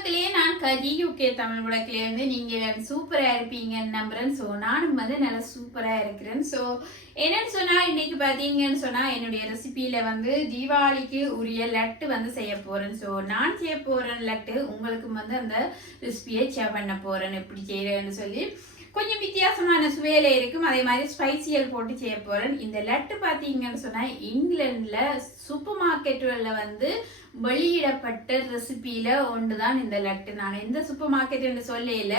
மக்களே, நான் கஜி தமிழ் விளக்கிலேருந்து நீங்கள் சூப்பராக இருப்பீங்கன்னு நம்புறேன். ஸோ நானும் நல்லா சூப்பராக இருக்கிறேன். ஸோ என்னன்னு சொன்னால், இன்னைக்கு பார்த்தீங்கன்னு சொன்னால் என்னுடைய ரெசிபியில் தீபாவளிக்கு உரிய லட்டு செய்ய போகிறேன். ஸோ நான் செய்ய போகிறேன் லட்டு உங்களுக்கு அந்த ரெசிபியை ஷேர் பண்ண போகிறேன் எப்படி செய்கிறேன்னு சொல்லி. கொஞ்சம் வித்தியாசமான சுவையில இருக்கும். அதே மாதிரி ஸ்பைசியல் போட்டு செய்ய போறேன். இந்த லட்டு பாத்தீங்கன்னு சொன்னா இங்கிலாந்துல சூப்பர் மார்க்கெட்டுகளில் வெளியிடப்பட்ட ரெசிபியில ஒன்றுதான் இந்த லட்டு. நான் எந்த சூப்பர் மார்க்கெட் சொல்லல,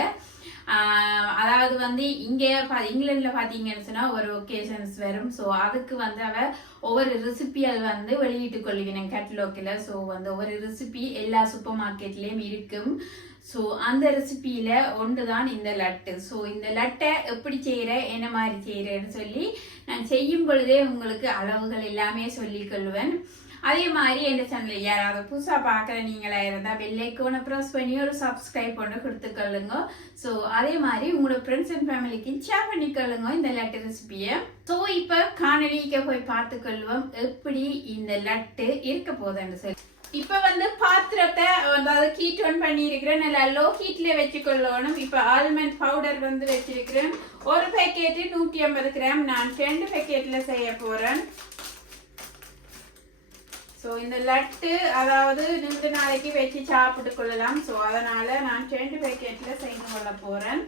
அதாவது இங்க இங்கிலாந்துல பாத்தீங்கன்னு சொன்னா ஒரு ஒகேஷன்ஸ் வரும். ஸோ அதுக்கு அவ ஒவ்வொரு ரெசிபியால் வெளியிட்டு கொள்ளுவேன் கேட்டலாக்ல. ஸோ ஒவ்வொரு ரெசிபி எல்லா சூப்பர் மார்க்கெட்லயும் இருக்கும். ஸோ அந்த ரெசிபியில ஒன்றுதான் இந்த லட்டு. ஸோ இந்த லட்டை எப்படி செய்யற என்ன மாதிரி செய்யறேன்னு சொல்லி நான் செய்யும் பொழுதே உங்களுக்கு அளவுகள் எல்லாமே சொல்லிக் கொள்வேன். அதே மாதிரி என் சேனல் யாராவது புதுசா பாக்குற நீங்களா இருந்தா பெல் ஐக்கானை ப்ரெஸ் பண்ணி ஒரு சப்ஸ்கிரைப் பண்ணி கொடுத்துக்கொள்ளுங்க. ஸோ அதே மாதிரி உங்களோட ஃப்ரெண்ட்ஸ் அண்ட் ஃபேமிலிக்கு ஷேர் பண்ணிக்கொள்ளுங்க இந்த லட்டு ரெசிபியை. ஸோ இப்ப காணொலிக்கு போய் பார்த்துக்கொள்வோம் எப்படி இந்த லட்டு இருக்க போகுதுன்னு சொல்லி. இப்ப பாத்திரத்தை அதாவது ஹீட் ஆன் பண்ணி இருக்கிறேன். நல்லா லோ ஹீட்ல வச்சுக்கொள்ளணும். இப்ப ஆல்மண்ட் பவுடர் வச்சிருக்கிறேன். ஒரு பேக்கெட் 150 கிராம். நான் 2 பேக்கெட்ல செய்ய போறேன். ஸோ இந்த லட்டு அதாவது 2 நாளைக்கு வச்சு சாப்பிட்டு கொள்ளலாம். ஸோ அதனால நான் 2 பேக்கெட்ல செய்து கொள்ள போறேன்.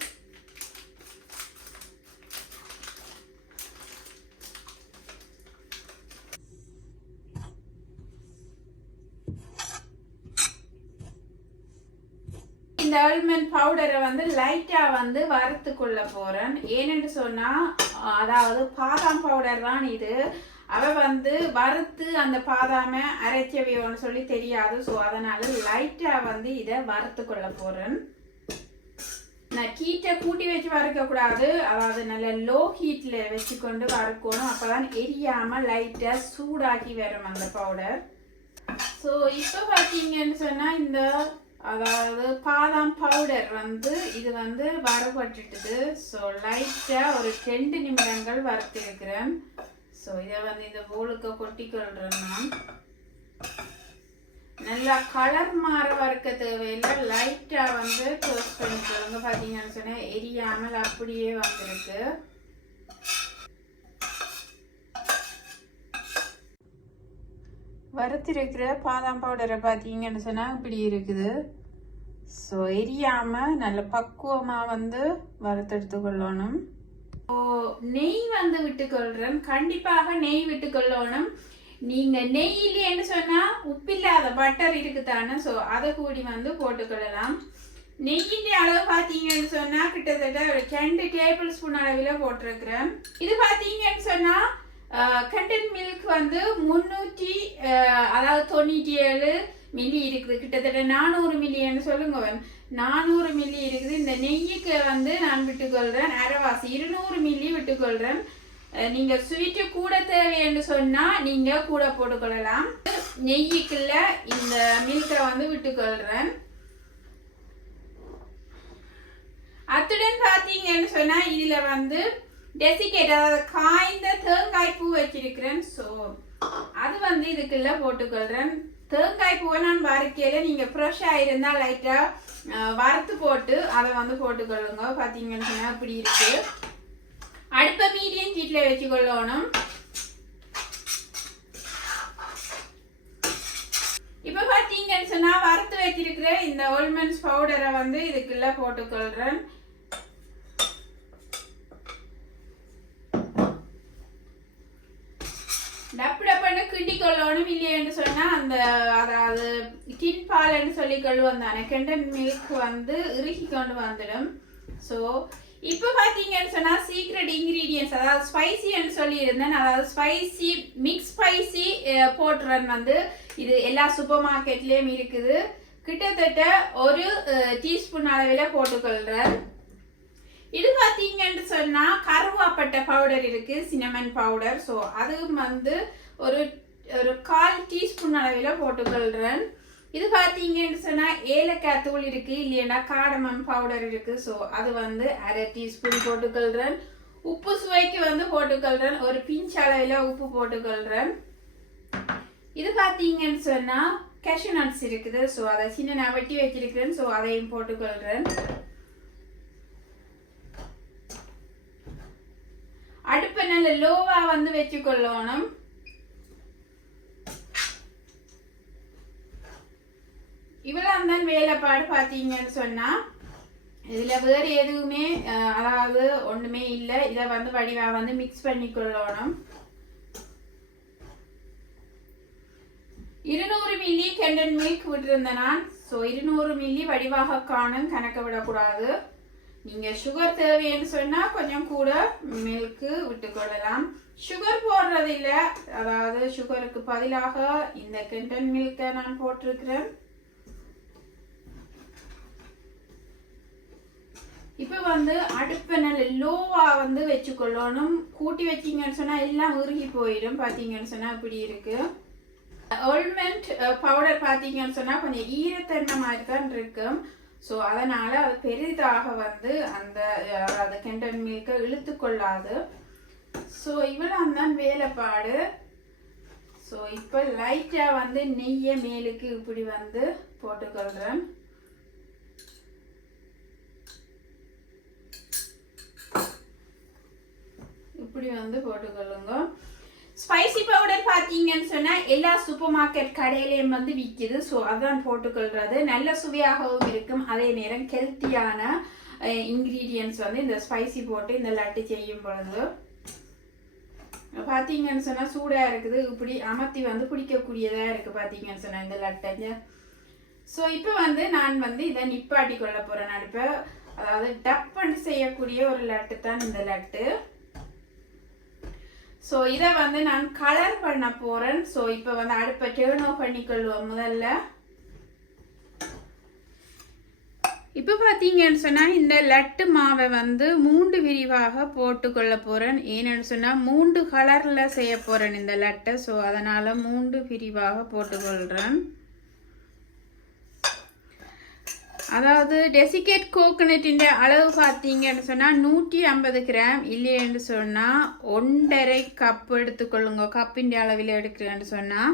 இந்த ஆல்மண்ட் பவுடரை லைட்டா வறுத்து கொள்ள போறேன். ஏன்னு சொன்னா அதாவது பாதாம் பவுடர் தான் இது. அவ வறுத்து அந்த பாதாம அரைச்சவையோன்னு சொல்லி தெரியாது. ஸோ அதனால லைட்டா இதை வறுத்து கொள்ள போறேன். நான் ஹீட்டை கூட்டி வச்சு வறுக்க கூடாது. அதாவது நல்ல லோ ஹீட்ல வச்சுக்கொண்டு வறுக்கணும். அப்பதான் எரியாம லைட்டா சூடாக்கி வரும் அந்த பவுடர். ஸோ இப்ப பாத்தீங்கன்னு சொன்னா இந்த அதாவது பாதாம் பவுடர் இது வறுபட்டுட்டுது. ஸோ லைட்டா ஒரு 2 நிமிடங்கள் வறுத்திருக்கிறேன். ஸோ இதை இந்த போலுக்கு கொட்டிக்கொள்றேன். நான் நல்லா கலர் மாற வறுக்க தேவையில்லை. லைட்டா டோஸ்ட் பண்ணிக்கொள்ளுங்க. பாத்தீங்கன்னு சொன்னா எரியாமல் அப்படியே வந்திருக்கு. வறுத்திருக்கிற பாதாம் பவுடரை பார்த்தீங்கன்னு சொன்னா இப்படி இருக்குது. ஸோ எரியாம நல்ல பக்குவமா வறுத்தெடுத்து கொள்ளணும். ஸோ நெய் விட்டுக்கொள்றேன். கண்டிப்பாக நெய் விட்டுக்கொள்ளணும். நீங்க நெய் இல்லைன்னு சொன்னா உப்பில்லாத பட்டர் இருக்குதானே, ஸோ அதை கூடி போட்டுக்கொள்ளலாம். நெய்யின் அளவு பார்த்தீங்கன்னு சொன்னா கிட்டத்தட்ட ஒரு 2 டேபிள் ஸ்பூன் அளவில் போட்டிருக்கிறேன். இது பார்த்தீங்கன்னு சொன்னா கண்டென்ட் மில்க் 300 அதாவது 97 மில்லி இருக்குது. கிட்டத்தட்ட 400 மில்லின்னு சொல்லுங்க. 400 மில்லி இருக்குது. இந்த நெய்யுக்கு நான் விட்டுக்கொள்றேன் அரைவாசி 200 மில்லி விட்டுக்கொள்றேன். நீங்க ஸ்வீட்டு கூட தேவைன்னு சொன்னா நீங்க கூட போட்டுக்கொள்ளலாம். நெய்யுக்குள்ள இந்த மில்கை விட்டுக்கொள்றேன். அத்துடன் பாத்தீங்கன்னு சொன்னா இதுல desiccated அதாவது காய்ந்த தேங்காய் பூ வச்சிருக்கிறேன். ஸோ அது இதுக்குள்ள போட்டுக்கொள்றேன். தேங்காய் பூவை நான் வறுக்கையில நீங்க ஃப்ரெஷ்ஷா இருந்தா லைட்டா வறுத்து போட்டு அதை போட்டுக்கொள்ளுங்க. பாத்தீங்கன்னு சொன்னா இப்படி இருக்கு. அடுப்ப மீடியம் ஹீட்ல வச்சுக்கொள்ளணும். இப்ப பாத்தீங்கன்னு சொன்னா வறுத்து வச்சிருக்கிற இந்த ஆல்மண்ட்ஸ் பவுடரை இதுக்குள்ள போட்டுக்கொள்றேன். டப்புடப்பன்னு கிண்டி கொள்ளணும். இல்லையென்று சொன்னா அந்த அதாவது டின் பால்ன்னு சொல்லி கொள்ளுவோம் தானே, கண்டென்ட் மில்க் இறுகி கொண்டு வந்துடும். ஸோ இப்போ பார்த்தீங்கன்னு சொன்னா சீக்ரெட் இன்கிரீடியன்ஸ் அதாவது ஸ்பைசின்னு சொல்லி இருந்தேன். அதாவது ஸ்பைசி மிக்ஸ் ஸ்பைசி போட்டுறன் இது எல்லா சூப்பர் மார்க்கெட்லயும் இருக்குது. கிட்டத்தட்ட ஒரு டீஸ்பூன் அளவில் போட்டுக்கொள்றேன். இது பாத்தீங்கன்னு சொன்னா கருவாப்பட்டை பவுடர் இருக்கு, சினமன் பவுடர். ஸோ அதுவும் ஒரு 1/4 டீஸ்பூன் அளவில் போட்டுக்கொள்றேன். இது பாத்தீங்கன்னு சொன்னா ஏலக்காய் தூள் இருக்கு, இல்லையா காடமன் பவுடர் இருக்கு. ஸோ அது 1/2 டீஸ்பூன் போட்டுக்கொள்றேன். உப்பு சுவைக்கு போட்டுக்கொள்றேன். ஒரு பிஞ்ச் அளவில் உப்பு போட்டுக்கொள்றேன். இது பாத்தீங்கன்னு சொன்னா cashew nuts இருக்குது. ஸோ அதை சின்ன நான் வெட்டி வச்சிருக்கிறேன். ஸோ அதையும் போட்டுக்கொள்கிறேன். அடுப்பை நல்ல லோவா வந்து வச்சுக்கொள்ளணும். இவ்வளவு தான் வேலைப்பாடு. பார்த்தீங்கன்னு சொன்னா இதுல வேறு எதுவுமே அதாவது ஒண்ணுமே இல்லை. இதை வந்து வடிவா வந்து மிக்ஸ் பண்ணிக்கொள்ளணும். 200 மில்லி கண்டென்ட் மில்க் விட்டுருந்தேன் நான். ஸோ 200 மில்லி வடிவாக காணும், கணக்க விடக்கூடாது. நீங்க சுகர் தேவைன்னு சொன்னா கொஞ்சம் கூட மில்க் விட்டுக்கொள்ளலாம். சுகர் போடுறது இல்லை, அதாவது சுகருக்கு பதிலாக இந்த கண்டென்ட் மில்கை நான் போட்டிருக்கிறேன். இப்ப வந்து அடுப்பை நல்ல லோவா வந்து வச்சுக்கொள்ளணும். கூட்டி வச்சீங்கன்னு சொன்னா எல்லாம் உருகி போயிடும். பாத்தீங்கன்னு சொன்னா இப்படி இருக்கு. ஆல்மண்ட் பவுடர் பார்த்தீங்கன்னு சொன்னா கொஞ்சம் ஈரத்தன்மை மாதிரி தான் இருக்கும். ஸோ அதனால அது பெரிதாக வந்து அந்த அதாவது கண்டென்ட் மில்கை இழுத்து கொள்ளாது. ஸோ இவ்வளோ தான் வேலைப்பாடு. ஸோ இப்போ லைட்டாக வந்து நெய்யை மேலுக்கு இப்படி வந்து போட்டுக்கொள்கிறேன். இப்படி வந்து போட்டுக்கொள்ளுங்க. ஸ்பைசி பவுடர் பார்த்தீங்கன்னு சொன்னா எல்லா சூப்பர் மார்க்கெட் கடையிலையும் வந்து விற்கிது. ஸோ அதான் போட்டுக்கொள்றது. நல்ல சுவையாகவும் இருக்கும், அதே நேரம் ஹெல்த்தியான இன்கிரீடியன்ஸ் வந்து இந்த ஸ்பைசி போட்டு இந்த லட்டு செய்யும் பொழுது பார்த்தீங்கன்னு சொன்னா சூடாக இருக்குது. இப்படி அமர்த்தி வந்து பிடிக்கக்கூடியதாக இருக்குது. பார்த்தீங்கன்னு சொன்னா இந்த லட்டை. ஸோ இப்போ வந்து நான் வந்து இதை நிப்பாட்டி கொள்ள போகிறேன் அடுப்பை. அதாவது டப்பன் செய்யக்கூடிய ஒரு லட்டு தான் இந்த லட்டு. ஸோ இதை வந்து நான் கலர் பண்ண போறேன். ஸோ இப்போ வந்து அடுப்பை டர்ன் ஆஃப் பண்ணிக்கொள்வோம் முதல்ல. இப்போ பார்த்தீங்கன்னு சொன்னால் இந்த லட்டு மாவை வந்து 3 விரிவாக போட்டுக்கொள்ள போறேன். ஏன்னு சொன்னால் 3 கலரில் செய்ய போறேன் இந்த லட்டை. ஸோ அதனால் 3 விரிவாக போட்டுக்கொள்கிறேன். அதாவது டெசிகேட் கோகனட்டின் அளவு பார்த்தீங்கன்னு சொன்னால் 150 கிராம், இல்லைன்னு சொன்னால் 1.5 கப் எடுத்துக்கொள்ளுங்க. கப்பின் அளவில் எடுக்கிறேன்னு சொன்னால்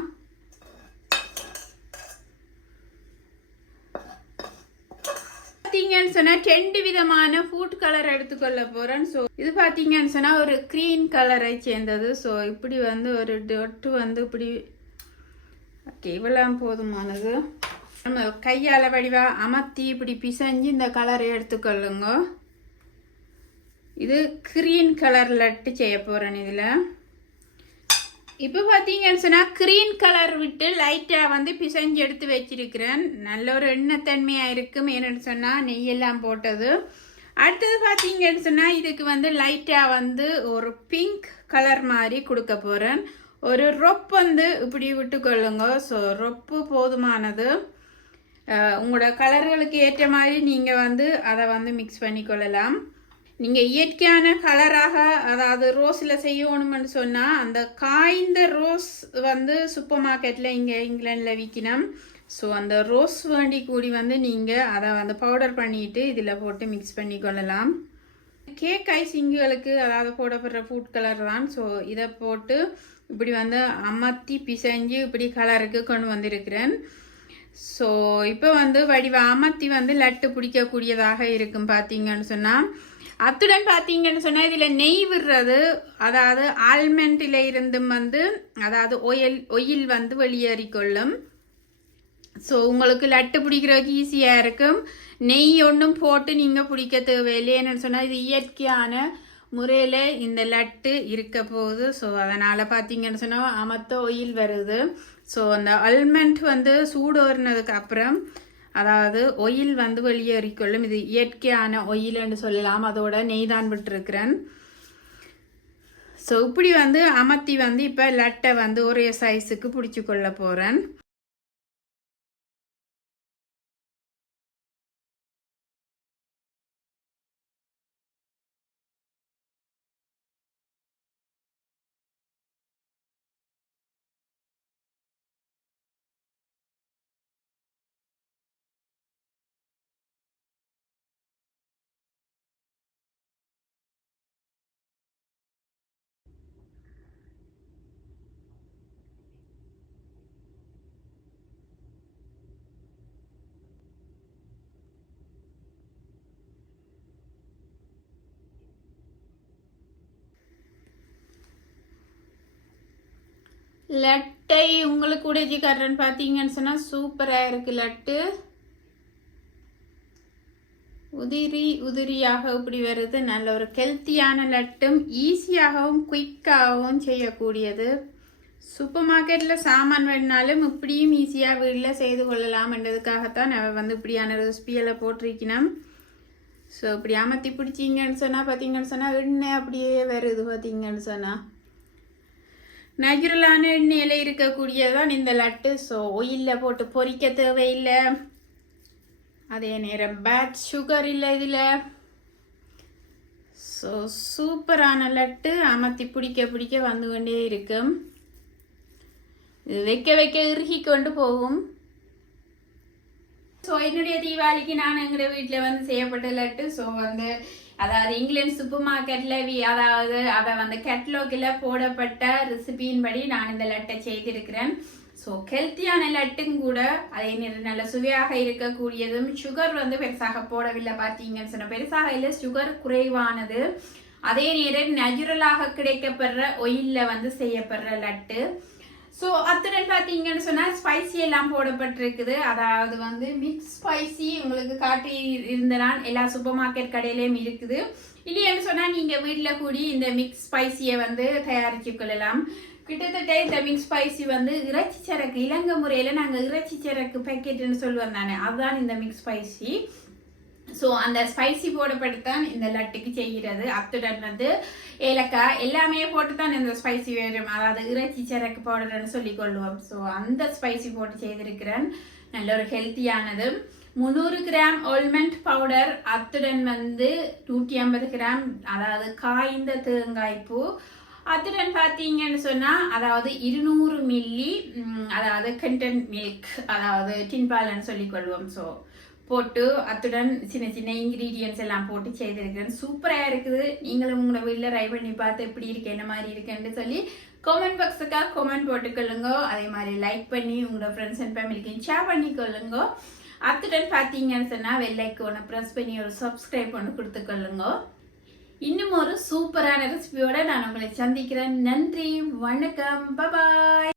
பார்த்தீங்கன்னு சொன்னால் 2 விதமான ஃபுட் கலர் எடுத்துக்கொள்ள போகிறேன். ஸோ இது பார்த்தீங்கன்னு சொன்னால் ஒரு க்ரீன் கலரை சேர்ந்தது. ஸோ இப்படி வந்து ஒரு டொட்டு வந்து இப்படி ஓகே இவ்வளோ போதுமானது. நம்ம கையால் வடிவா அமர்த்தி இப்படி பிசைஞ்சு இந்த கலரை எடுத்துக்கொள்ளுங்க. இது கிரீன் கலர் லட்டு செய்ய போகிறேன் இதில். இப்போ பார்த்தீங்கன்னு சொன்னால் கிரீன் கலர் விட்டு லைட்டாக வந்து பிசைஞ்சு எடுத்து வச்சிருக்கிறேன். நல்ல ஒரு எண்ணெய்த்தன்மையாக இருக்கும், ஏன்னு சொன்னால் நெய்யெல்லாம் போட்டது. அடுத்தது பார்த்தீங்கன்னு சொன்னால் இதுக்கு வந்து லைட்டாக வந்து ஒரு பிங்க் கலர் மாதிரி கொடுக்க போகிறேன். ஒரு ரொப் வந்து இப்படி விட்டுக்கொள்ளுங்க. ஸோ ரொப்பு போதுமானது. உங்களோட கலர்களுக்கு ஏற்ற மாதிரி நீங்கள் வந்து அதை வந்து மிக்ஸ் பண்ணிக்கொள்ளலாம். நீங்கள் இயற்கையான கலராக அதாவது ரோஸில் செய்யணும்னு சொன்னால் அந்த காய்ந்த ரோஸ் வந்து சூப்பர் மார்க்கெட்டில் இங்கே இங்கிலாண்டில் விற்கணும். ஸோ அந்த ரோஸ் வேண்டி கூடி வந்து நீங்கள் அதை வந்து பவுடர் பண்ணிவிட்டு இதில் போட்டு மிக்ஸ் பண்ணிக்கொள்ளலாம். கேக் ஐசிங்களுக்கு அதாவது போடப்படுற ஃபுட் கலர் தான். ஸோ இதை போட்டு இப்படி வந்து அமர்த்தி பிசைஞ்சு இப்படி கலருக்கு கொண்டு வந்திருக்கிறேன். ஸோ இப்போ வந்து வடிவ அமர்த்தி வந்து லட்டு பிடிக்கக்கூடியதாக இருக்கும். பார்த்தீங்கன்னு சொன்னால் அத்துடன் பார்த்தீங்கன்னு சொன்னால் இதில் நெய் விடுறது, அதாவது ஆல்மண்டில் இருந்தும் வந்து அதாவது ஒயில் வந்து வெளியேறிக்கொள்ளும். ஸோ உங்களுக்கு லட்டு பிடிக்கிறதுக்கு ஈஸியாக இருக்கும். நெய் ஒன்றும் போட்டு நீங்கள் பிடிக்க தேவையில்லைன்னு சொன்னால் இது இயற்கையான முறையில் இந்த லட்டு இருக்க போகுது. ஸோ அதனால் பார்த்தீங்கன்னு சொன்னால் அமர்த்த ஒயில் வருது. ஸோ அந்த ஆல்மண்ட் வந்து சூடோறினதுக்கு அப்புறம் அதாவது ஒயில் வந்து வெளியேறிக்கொள்ளும். இது இயற்கையான ஒயில்னு சொல்லலாம். அதோட நெய் தான் விட்டுருக்கிறேன். ஸோ இப்படி வந்து அமர்த்தி வந்து இப்போ லட்டை வந்து ஒரே சைஸுக்கு பிடிச்சி கொள்ள போகிறேன். லட்டை உங்களுக்கு உடைச்சி காட்டுறேன்னு பார்த்தீங்கன்னு சொன்னால் சூப்பராக இருக்குது லட்டு. உதிரி உதிரியாக இப்படி வருது. நல்ல ஒரு ஹெல்த்தியான லட்டும் ஈஸியாகவும் குயிக்காகவும் செய்யக்கூடியது. சூப்பர் மார்க்கெட்டில் சாமான் வேணுனாலும் இப்படியும் ஈஸியாக வீட்டில் செய்து கொள்ளலாம்ன்றதுக்காகத்தான் நான் வந்து இப்படியான ரெசிபியெல்லாம் போட்டிருக்கணும். ஸோ இப்படி அமர்த்தி பிடிச்சிங்கன்னு சொன்னால் பார்த்தீங்கன்னு சொன்னால் எண்ணெய் அப்படியே வருது. பார்த்தீங்கன்னு சொன்னால் நேச்சுரலான எண்ணெயில் இருக்கக்கூடியதான் இந்த லட்டு. ஸோ ஆயிலில் போட்டு பொரிக்க தேவையில்லை. அதே நேரம் பேட் சுகர் இல்லை இதில். ஸோ சூப்பரான லட்டு அமர்த்தி பிடிக்க வந்து கொண்டே இருக்கும். இது வைக்க வைக்க இறுகி கொண்டு போகும். ஸோ என்னுடைய தீபாவளிக்கு நான் எங்கள் வீட்டில் வந்து செய்யப்பட்ட லட்டு. ஸோ வந்து அதாவது இங்கிலாந்து சூப்பர் மார்க்கெட்டில் அதாவது அதை வந்து கேட்லாகில் போடப்பட்ட ரெசிபியின் படி நான் இந்த லட்டை செய்திருக்கிறேன். ஸோ ஹெல்த்தியான லட்டும் கூட அதே நேரம் நல்ல சுவையாக இருக்கக்கூடியதும். சுகர் வந்து பெருசாக போடவில்லை பார்த்தீங்கன்னு சொன்ன பெருசாக இல்லை, சுகர் குறைவானது. அதே நேரம் நேச்சுரலாக கிடைக்கப்படுற ஆயிலில் வந்து செய்யப்படுற லட்டு. ஸோ அத்துடன் பார்த்தீங்கன்னு சொன்னால் ஸ்பைசி எல்லாம் போடப்பட்டிருக்குது. அதாவது வந்து மிக்ஸ் ஸ்பைசி உங்களுக்கு காட்டி இருந்தனால் எல்லா சூப்பர் மார்க்கெட் கடையிலையும் இருக்குது. இல்லைன்னு சொன்னால் நீங்கள் வீட்டில் கூடி இந்த மிக்ஸ் ஸ்பைசியை வந்து தயாரித்து கொள்ளலாம். கிட்டத்தட்ட இந்த மிக்ஸ் ஸ்பைசி வந்து இறைச்சி சரக்கு, இலங்கை முறையில் நாங்கள் இறைச்சி சரக்கு பேக்கெட்டுன்னு சொல்லுவோம் தானே, அதுதான் இந்த மிக்ஸ் ஸ்பைசி. ஸோ அந்த ஸ்பைசி போடப்பட்டுத்தான் இந்த லட்டுக்கு செய்கிறது. அத்துடன் வந்து ஏலக்காய் எல்லாமே போட்டு தான் இந்த ஸ்பைசி வரும். அதாவது இறைச்சி சரக்கு பவுடர்னு சொல்லி கொள்ளுவோம். ஸோ அந்த ஸ்பைசி போட்டு செய்திருக்கிறேன். நல்ல ஒரு ஹெல்த்தியானது. 300 கிராம் ஆல்மண்ட் பவுடர், அத்துடன் வந்து 150 கிராம் அதாவது காய்ந்த தேங்காய் பூ, அத்துடன் பார்த்தீங்கன்னு சொன்னால் அதாவது 200 மில்லி அதாவது கண்டென்ட் மில்க் அதாவது டின்பால்னு சொல்லிக்கொள்வோம். ஸோ போட்டு அத்துடன் சின்ன சின்ன இன்க்ரீடியன்ஸ் எல்லாம் போட்டு செய்திருக்கிறேன். சூப்பராக இருக்குது. நீங்களும் உங்களோட வீட்டில் ட்ரை பண்ணி பார்த்து எப்படி இருக்கு என்ன மாதிரி இருக்குன்னு சொல்லி கமெண்ட் பாக்ஸுக்காக கமெண்ட் போட்டுக்கொள்ளுங்க. அதே மாதிரி லைக் பண்ணி உங்களோட ஃப்ரெண்ட்ஸ் அண்ட் ஃபேமிலிக்கு ஷேர் பண்ணிக்கொள்ளுங்க. அத்துடன் பார்த்தீங்கன்னு சொன்னால் வெள்ளை ஐக்கானை ப்ரெஸ் பண்ணி ஒரு சப்ஸ்கிரைப் பண்ணி கொடுத்துக்கொள்ளுங்க. இன்னும் ஒரு சூப்பரான ரெசிபியோட நான் உங்களை சந்திக்கிறேன். நன்றி, வணக்கம், பாய்.